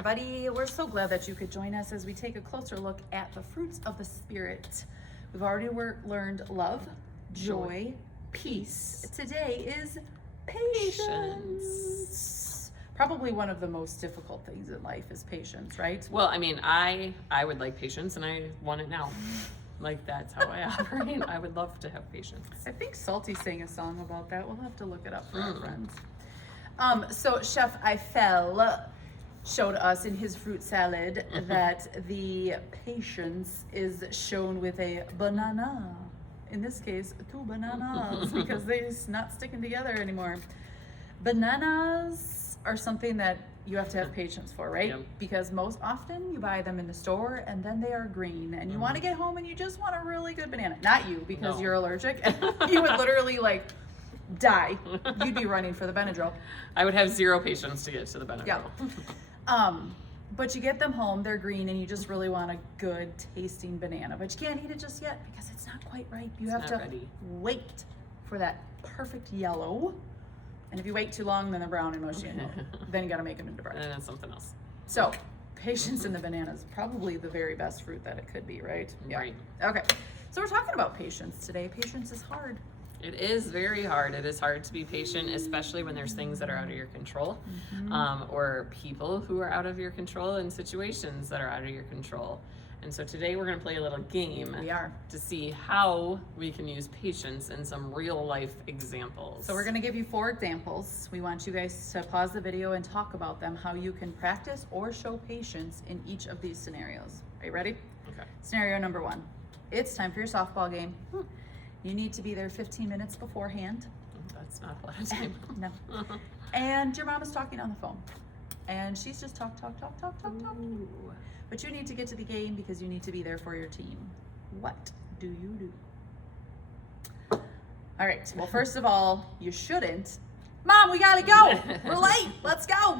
everybody. We're so glad that you could join us as we take a closer look at the fruits of the Spirit. We've already learned love, joy, peace. Today is patience. Probably one of the most difficult things in life is patience, right? Well, I mean, I would like patience, and I want it now. Like, that's how I operate. I would love to have patience. I think Salty sang a song about that. We'll have to look it up for our friends. So Chef Eiffel showed us in his fruit salad that the patience is shown with a banana. In this case, 2 bananas because they're not sticking together anymore. Bananas are something that you have to have patience for, right? Yep. Because most often you buy them in the store and then they are green and you want to get home and you just want a really good banana. Not you, because you're allergic. You would literally die. You'd be running for the Benadryl. I would have zero patience to get to the Benadryl. Yeah. But you get them home, they're green, and you just really want a good tasting banana. But you can't eat it just yet because it's not quite ripe. You have to wait for that perfect yellow. And if you wait too long, then they're brown and mushy. And then you got to make them into bread. And then something else. So, patience in the banana is probably the very best fruit that it could be, right? Yeah. Right. Okay. So we're talking about patience today. Patience is hard. It is very hard. It is hard to be patient, especially when there's things that are out of your control, or people who are out of your control, and situations that are out of your control. And so today we're going to play a little game. We are. To see how we can use patience in some real life examples. So we're going to give you 4 examples. We want you guys to pause the video and talk about them, how you can practice or show patience in each of these scenarios. Are you ready? Okay. Scenario number 1. It's time for your softball game. You need to be there 15 minutes beforehand. That's not a lot of time. No. And your mom is talking on the phone. And she's just talk. But you need to get to the game because you need to be there for your team. What do you do? All right. Well, first of all, you shouldn't. Mom, we gotta go. We're late. Let's go.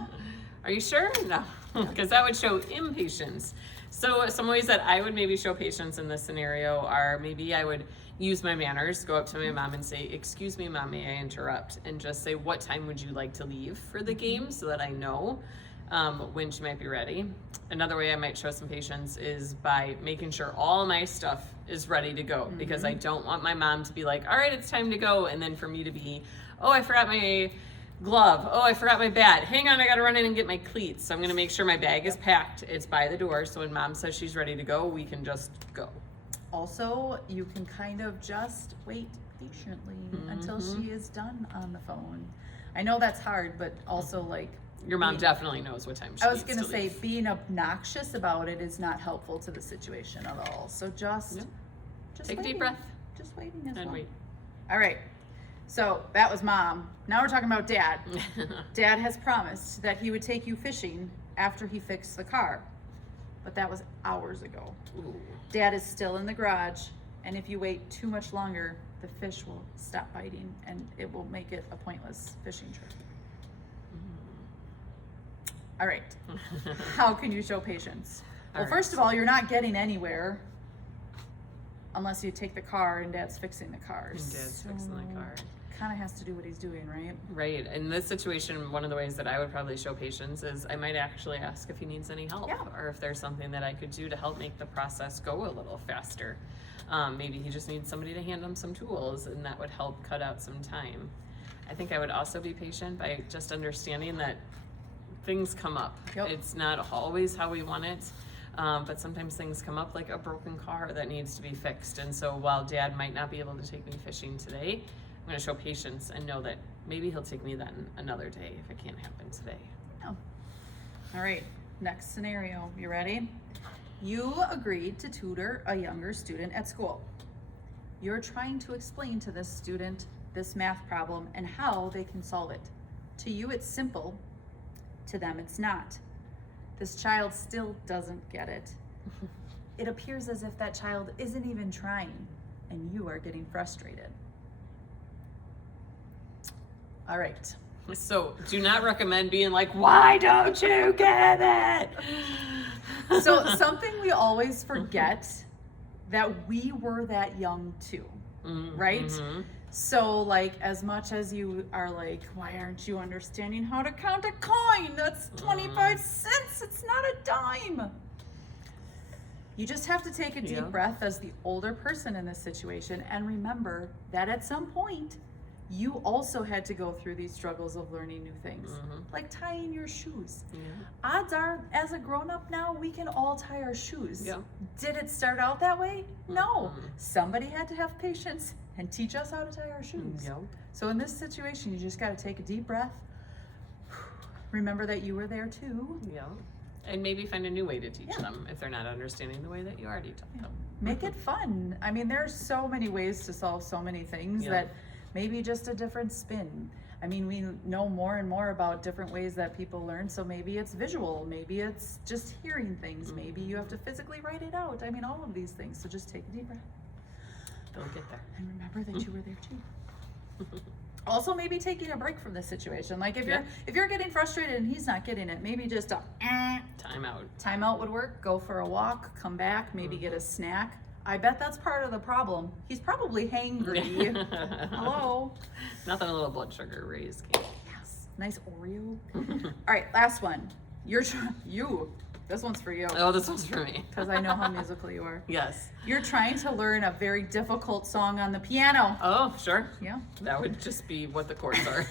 Are you sure? No, because that would show impatience. So some ways that I would maybe show patience in this scenario are maybe I would use my manners, go up to my mom and say, "Excuse me, Mom, may I interrupt?" And just say, "What time would you like to leave for the game?" so that I know when she might be ready. Another way I might show some patience is by making sure all my stuff is ready to go, because I don't want my mom to be like, "All right, it's time to go," and then for me to be, "Oh, I forgot my glove. Oh, I forgot my bat. Hang on, I gotta run in and get my cleats." So I'm gonna make sure my bag is packed. It's by the door, so when Mom says she's ready to go, we can just go. Also, you can kind of just wait patiently until she is done on the phone. I know that's hard, but also your mom definitely knows what time she I was needs gonna to say leave. being obnoxious about it is not helpful to the situation at all. So just Take a waiting. deep breath. Just waiting as And well. wait. All right. So that was Mom. Now we're talking about Dad. Dad has promised that he would take you fishing after he fixed the car. But that was hours ago. Ooh. Dad is still in the garage, and if you wait too much longer, the fish will stop biting and it will make it a pointless fishing trip. All right. How can you show patience? Well, first of all, you're not getting anywhere unless you take the car and Dad's fixing the car. And Dad's fixing the car. Kind of has to do what he's doing, right? Right. In this situation, one of the ways that I would probably show patience is I might actually ask if he needs any help, or if there's something that I could do to help make the process go a little faster. Maybe he just needs somebody to hand him some tools, and that would help cut out some time. I think I would also be patient by just understanding that things come up. It's not always how we want it. But sometimes things come up, like a broken car that needs to be fixed. And so while Dad might not be able to take me fishing today, I'm going to show patience and know that maybe he'll take me then another day if it can't happen today. Oh. All right, next scenario. You ready? You agreed to tutor a younger student at school. You're trying to explain to this student this math problem and how they can solve it. To you, it's simple. To them, it's not. This child still doesn't get it. It appears as if that child isn't even trying, and you are getting frustrated. All right. So do not recommend being like, "Why don't you get it?" So something we always forget, that we were that young too, right? So like, as much as you are like, why aren't you understanding how to count a coin? That's 25 cents. It's not a dime. You just have to take a deep breath as the older person in this situation and remember that at some point, you also had to go through these struggles of learning new things, like tying your shoes. Odds are, as a grown-up now, we can all tie our shoes. Did it start out that way? No. Somebody had to have patience and teach us how to tie our shoes. So in this situation, you just got to take a deep breath. Remember that you were there too. And maybe find a new way to teach them if they're not understanding the way that you already taught them. Make it fun. I mean, there's so many ways to solve so many things that maybe just a different spin. I mean, we know more and more about different ways that people learn, so maybe it's visual, maybe it's just hearing things, maybe you have to physically write it out. I mean, all of these things, so just take a deep breath. They'll get there. And remember that you were there too. Also, maybe taking a break from this situation. Like if you're getting frustrated and he's not getting it, maybe just a time out would work. Go for a walk, come back, maybe get a snack. I bet that's part of the problem. He's probably hangry. Hello. Nothing a little blood sugar raised can't. Yes. Nice Oreo. All right, last one. This one's for you. Oh, this one's for me. Because I know how musical you are. Yes. You're trying to learn a very difficult song on the piano. Oh, sure. Yeah. That would just be what the chords are.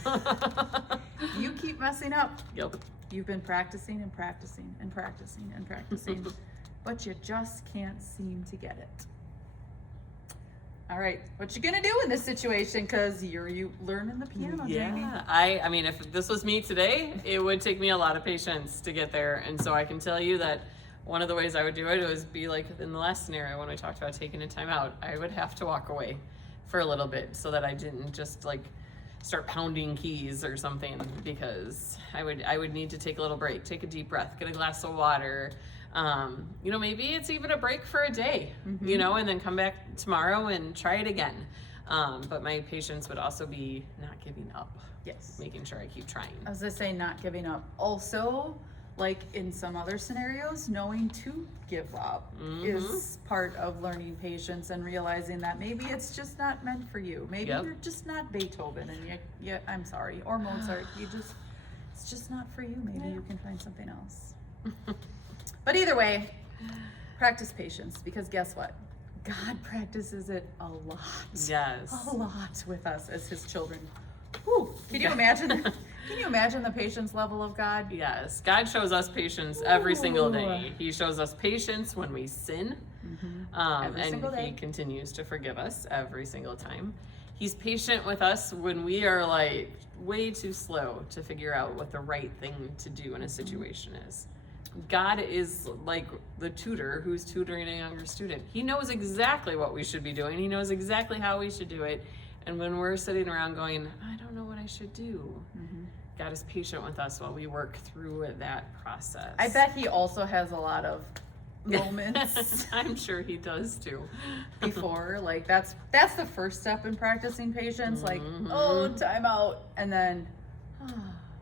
You keep messing up. Yep. You've been practicing and practicing and practicing and practicing, but you just can't seem to get it. All right, what you gonna do in this situation? Because you learning the piano, Jamie. I mean, if this was me today, it would take me a lot of patience to get there. And so I can tell you that one of the ways I would do it was be like in the last scenario when we talked about taking a time out, I would have to walk away for a little bit so that I didn't just like start pounding keys or something, because I would need to take a little break, take a deep breath, get a glass of water. Maybe it's even a break for a day, and then come back tomorrow and try it again. But my patience would also be not giving up. Yes. Making sure I keep trying. As I say, not giving up. Also, like in some other scenarios, knowing to give up is part of learning patience and realizing that maybe it's just not meant for you. Maybe you're just not Beethoven and I'm sorry, or Mozart. It's just not for you. Maybe you can find something else. But either way, practice patience, because guess what? God practices it a lot. Yes. A lot with us as his children. Whew. Can you imagine? Can you imagine the patience level of God? Yes. God shows us patience every single day. He shows us patience when we sin. Every single day. He continues to forgive us every single time. He's patient with us when we are like way too slow to figure out what the right thing to do in a situation is. God is like the tutor who's tutoring a younger student. He knows exactly what we should be doing. He knows exactly how we should do it. And when we're sitting around going, I don't know what I should do, God is patient with us while we work through that process. I bet he also has a lot of moments. I'm sure he does too. Before, like that's the first step in practicing patience. Like, oh, time out, and then,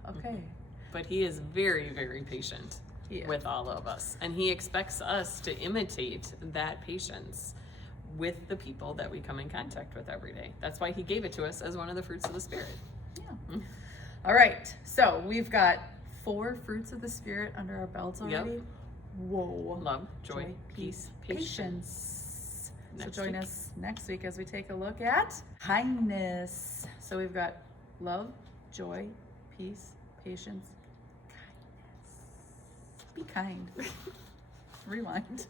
okay. But he is very, very patient with all of us, and he expects us to imitate that patience with the people that we come in contact with every day. That's why he gave it to us as one of the fruits of the Spirit. Yeah. All right, so we've got 4 fruits of the Spirit under our belts already. Whoa. Love, joy, peace, patience. So join us next week as we take a look at kindness. So we've got love, joy, peace, patience, kindness. Be kind. Rewind.